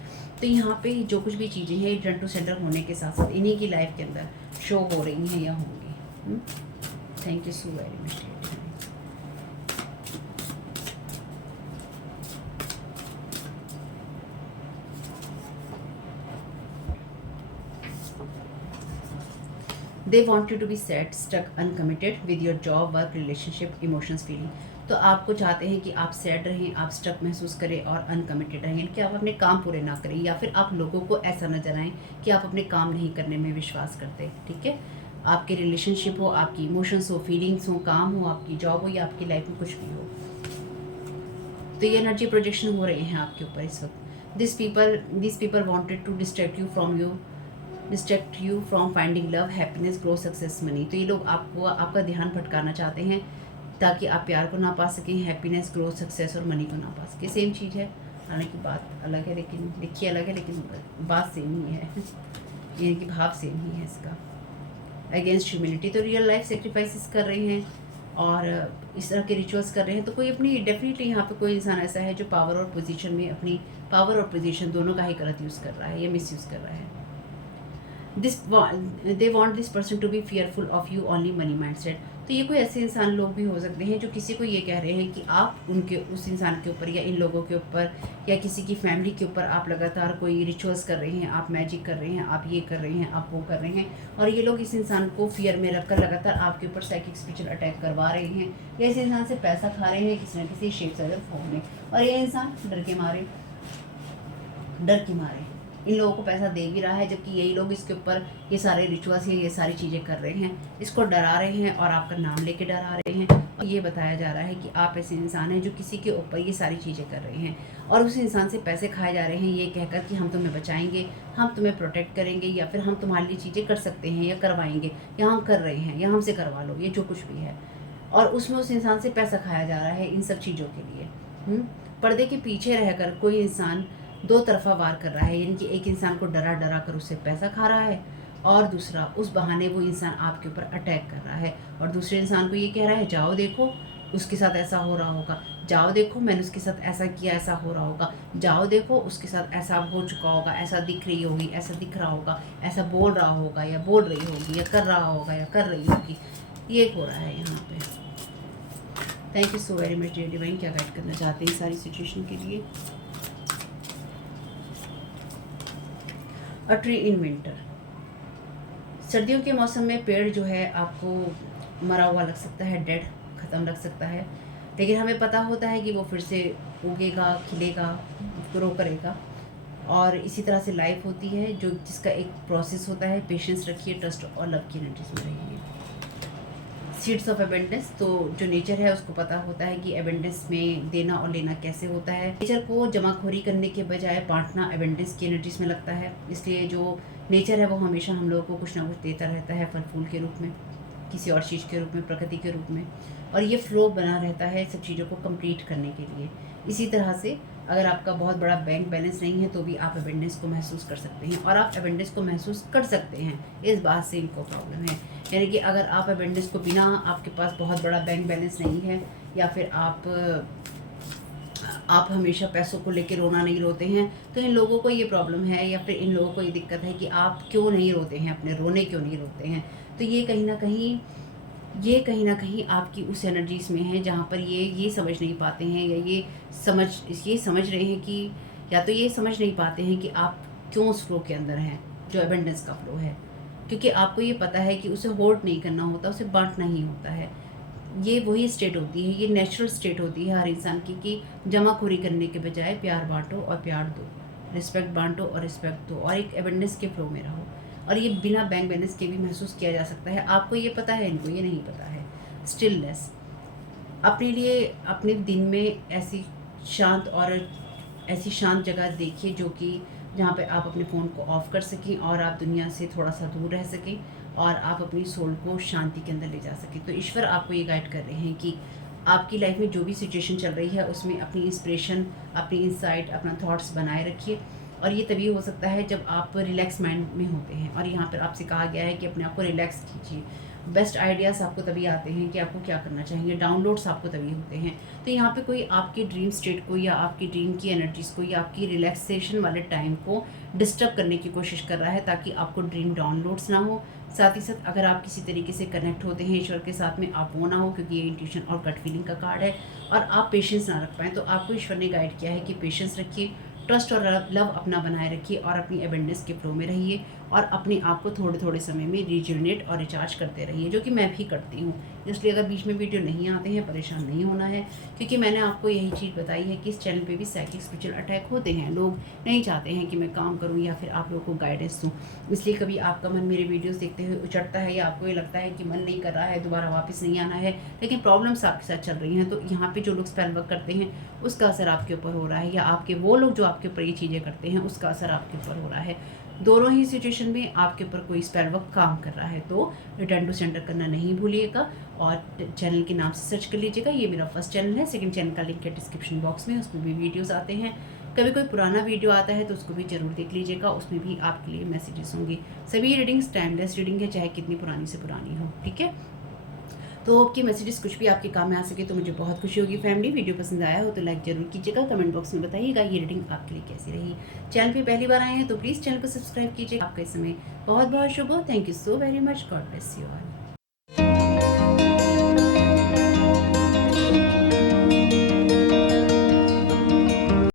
तो यहाँ पे जो कुछ भी चीज़ें हैं रिटर्न टू सेंटर होने के साथ साथ इन्हीं की लाइफ के अंदर शो हो रही हैं या होंगी। Thank you so very much. They want you to be set, stuck, uncommitted with your job, work, relationship, emotions, feeling. तो आपको चाहते हैं कि आप सैड रहें, आप स्टक महसूस करें और अनकमिटेड रहें, कि आप अपने काम पूरे ना करें या फिर आप लोगों को ऐसा नजर आएँ कि आप अपने काम नहीं करने में विश्वास करते। ठीक है, आपके रिलेशनशिप हो, आपकी इमोशंस हो, फीलिंग्स हो, काम हो, आपकी जॉब हो या आपकी लाइफ में कुछ भी हो, तो ये एनर्जी प्रोजेक्शन हो रहे हैं आपके ऊपर इस वक्त। This people wanted to distract you from finding love, happiness, growth, success, money. तो ये लोग आपको आपका ध्यान भटकाना चाहते हैं ताकि आप प्यार को ना पा सकें, हैप्पीनेस, ग्रोथ, सक्सेस और मनी को ना पा सकें। सेम चीज़ है, हालांकि बात अलग है, लेकिन लिखी अलग है, लेकिन बात सेम ही है, यानी कि भाव सेम ही है इसका। अगेंस्ट ह्यूमिलिटी, तो रियल लाइफ सेक्रीफाइसेस कर रहे हैं और इस तरह के रिचुअल्स कर रहे हैं। तो कोई अपनी डेफिनेटली यहाँ पे कोई इंसान ऐसा है जो पावर और पोजीशन में अपनी पावर और पोजीशन दोनों का ही गलत यूज़ कर रहा है या मिस यूज़ कर रहा है। They want this person to be fearful of you, only money mind set. तो ये कोई ऐसे इंसान लोग भी हो सकते हैं जो किसी को ये कह रहे हैं कि आप उनके उस इंसान के ऊपर या इन लोगों के ऊपर या किसी की फैमिली के ऊपर आप लगातार कोई रिचुअल्स कर रहे हैं, आप मैजिक कर रहे हैं, आप ये कर रहे हैं, आप वो कर रहे हैं, और ये लोग इस इंसान को फियर में रखकर लगातार आपके ऊपर साइकिक स्पिरिचुअल अटैक करवा रहे हैं या इस इंसान से पैसा खा रहे हैं किसी न किसी शेप से फॉर्म में, और ये इंसान डर के मारे इन लोगों को पैसा दे भी रहा है, जबकि यही लोग इसके ऊपर ये सारे रिचुअल्स ये सारी चीज़ें कर रहे हैं, इसको डरा रहे हैं और आपका नाम लेके डरा रहे हैं। और ये बताया जा रहा है कि आप ऐसे इंसान हैं जो किसी के ऊपर ये सारी चीज़ें कर रहे हैं और उस इंसान से पैसे खाए जा रहे हैं ये कहकर कि हम तुम्हें बचाएंगे, हम तुम्हें प्रोटेक्ट करेंगे या फिर हम तुम्हारे लिए चीज़ें कर सकते हैं या करवाएंगे या हम कर रहे हैं या हमसे करवा लो, ये जो कुछ भी है। और उसमें उस इंसान से पैसा खाया जा रहा है इन सब चीज़ों के लिए। पर्दे के पीछे रहकर कोई इंसान दो तरफा वार कर रहा है, यानी कि एक इंसान को डरा डरा कर उससे पैसा खा रहा है और दूसरा उस बहाने वो इंसान आपके ऊपर अटैक कर रहा है और दूसरे इंसान को ये कह रहा है जाओ देखो उसके साथ ऐसा हो रहा होगा, जाओ देखो मैंने उसके साथ ऐसा किया ऐसा हो रहा होगा, जाओ देखो उसके साथ ऐसा हो चुका होगा, ऐसा दिख रही होगी, ऐसा दिख रहा होगा, ऐसा बोल रहा होगा या बोल रही होगी या कर रहा होगा या कर रही होगी। ये हो रहा है यहाँ पे। Thank you so very much dear divine. क्या गाइड करना चाहते हैं सारी सिचुएशन के लिए? अ ट्री इन विंटर, सर्दियों के मौसम में पेड़ जो है आपको मरा हुआ लग सकता है, डेड, ख़त्म लग सकता है, लेकिन हमें पता होता है कि वो फिर से उगेगा, खिलेगा, ग्रो करेगा और इसी तरह से लाइफ होती है जो जिसका एक प्रोसेस होता है। पेशेंस रखिए, ट्रस्ट और लव की एनर्जीज में रहिए। सीड्स ऑफ एबेंडेंस, तो जो नेचर है उसको पता होता है कि एबेंडेंस में देना और लेना कैसे होता है। नेचर को जमाखोरी करने के बजाय बांटना एबेंडेंस की एनर्जीज में लगता है, इसलिए जो नेचर है वो हमेशा हम लोगों को कुछ ना कुछ देता रहता है, फल फूल के रूप में, किसी और चीज़ के रूप में, प्रकृति के रूप में, और ये फ्लो बना रहता है सब चीज़ों को कंप्लीट करने के लिए। इसी तरह से अगर आपका बहुत बड़ा बैंक बैलेंस नहीं है तो भी आप एबेंडेंस को महसूस कर सकते हैं और आप एबेंडेंस को महसूस कर सकते हैं, इस बात से इनको प्रॉब्लम है। यानी कि अगर आप एबेंडेंस को बिना आपके पास बहुत बड़ा बैंक बैलेंस नहीं है या फिर आप हमेशा पैसों को लेके रोना नहीं रोते हैं, तो इन लोगों को ये प्रॉब्लम है या फिर इन लोगों को ये दिक्कत है कि आप क्यों नहीं रोते हैं, अपने रोने क्यों नहीं रोते हैं। तो ये कहीं ना कहीं आपकी उस एनर्जीज में है जहाँ पर ये समझ नहीं पाते हैं या ये समझ रहे हैं कि या तो ये समझ नहीं पाते हैं कि आप क्यों उस फ्लो के अंदर हैं जो एबेंडेंस का फ्लो है, क्योंकि आपको ये पता है कि उसे होल्ड नहीं करना होता, उसे बांटना ही होता है। ये वही स्टेट होती है, ये नेचुरल स्टेट होती है हर इंसान की कि जमाखोरी करने के बजाय प्यार बांटो और प्यार दो, रिस्पेक्ट बांटो और रिस्पेक्ट दो और एक एबेंडेंस के फ्लो में रहो। और ये बिना बैंक बैलेंस के भी महसूस किया जा सकता है। आपको ये पता है, इनको ये नहीं पता है। स्टिलनेस अपने लिए अपने दिन में ऐसी शांत जगह देखिए जो कि जहाँ पे आप अपने फ़ोन को ऑफ़ कर सकें और आप दुनिया से थोड़ा-सा दूर रह सकें और आप अपनी सोल को शांति के अंदर ले जा सकें। तो ईश्वर आपको ये गाइड कर रहे हैं कि आपकी लाइफ़ में जो भी सिचुएशन चल रही है उसमें अपनी इंस्पिरेशन, अपनी इनसाइट, अपना थॉट्स बनाए रखिए। और ये तभी हो सकता है जब आप रिलैक्स माइंड में होते हैं, और यहाँ पर आपसे कहा गया है कि अपने आप को रिलैक्स कीजिए। बेस्ट आइडियाज़ आपको तभी आते हैं कि आपको क्या करना चाहिए, डाउनलोड्स आपको तभी होते हैं। तो यहाँ पे कोई आपके ड्रीम स्टेट को या आपकी ड्रीम की एनर्जीज़ को या आपकी रिलैक्सेशन वाले टाइम को डिस्टर्ब करने की कोशिश कर रहा है ताकि आपको ड्रीम डाउनलोड्स ना हो। साथ ही साथ अगर आप किसी तरीके से कनेक्ट होते हैं ईश्वर के साथ में, आप वो ना हो, क्योंकि ये इंट्यूशन और गट फीलिंग का कार्ड है, और आप पेशेंस ना रख पाएँ। तो आपको ईश्वर ने गाइड किया है कि पेशेंस रखिए, ट्रस्ट और लव अपना बनाए रखिए और अपनी एबेंडेंस के फ्लो में रहिए और अपने आप को थोड़े-थोड़े समय में रिजुविनेट और रिचार्ज करते रहिए, जो कि मैं भी करती हूँ। इसलिए अगर बीच में वीडियो नहीं आते हैं, परेशान नहीं होना है, क्योंकि मैंने आपको यही चीज़ बताई है कि इस चैनल पे भी साइकिक स्पिरिचुअल अटैक होते हैं। लोग नहीं चाहते हैं कि मैं काम करूँ या फिर आप लोगों को गाइडेंस दूँ। इसलिए कभी आपका मन मेरे वीडियोज़ देखते हुए उचटता है या आपको ये लगता है कि मन नहीं कर रहा है, दोबारा वापस नहीं आना है, लेकिन प्रॉब्लम्स आपके साथ चल रही हैं, तो यहाँ पे जो लोग स्पेल वर्क करते हैं, उसका असर आपके ऊपर हो रहा है, या आपके वो लोग जो आपके ऊपर ये चीज़ें करते हैं, उसका असर आपके ऊपर हो रहा है। दोनों ही सिचुएशन में आपके ऊपर कोई स्पेल वर्क काम कर रहा है। तो रिटर्न टू सेंडर करना नहीं भूलिएगा और चैनल के नाम से सर्च कर लीजिएगा। ये मेरा फर्स्ट चैनल है, सेकंड चैनल का लिंक है डिस्क्रिप्शन बॉक्स में, उसमें भी वीडियोस आते हैं। कभी कोई पुराना वीडियो आता है तो उसको भी ज़रूर देख लीजिएगा, उसमें भी आपके लिए मैसेजेस होंगे। सभी रीडिंग्स टाइमलेस रीडिंग है, चाहे कितनी पुरानी से पुरानी हो, ठीक है। तो आपके मैसेजेस कुछ भी आपके काम में आ सके तो मुझे बहुत खुशी होगी। फैमिली, वीडियो पसंद आया हो तो लाइक ज़रूर कीजिएगा, कमेंट बॉक्स में बताइएगा ये रीडिंग आपके लिए कैसी रही। चैनल पे पहली बार आए हैं तो प्लीज़ चैनल को सब्सक्राइब कीजिए। आपका इस समय बहुत बहुत शुभ हो। Thank you so very much. God bless you all.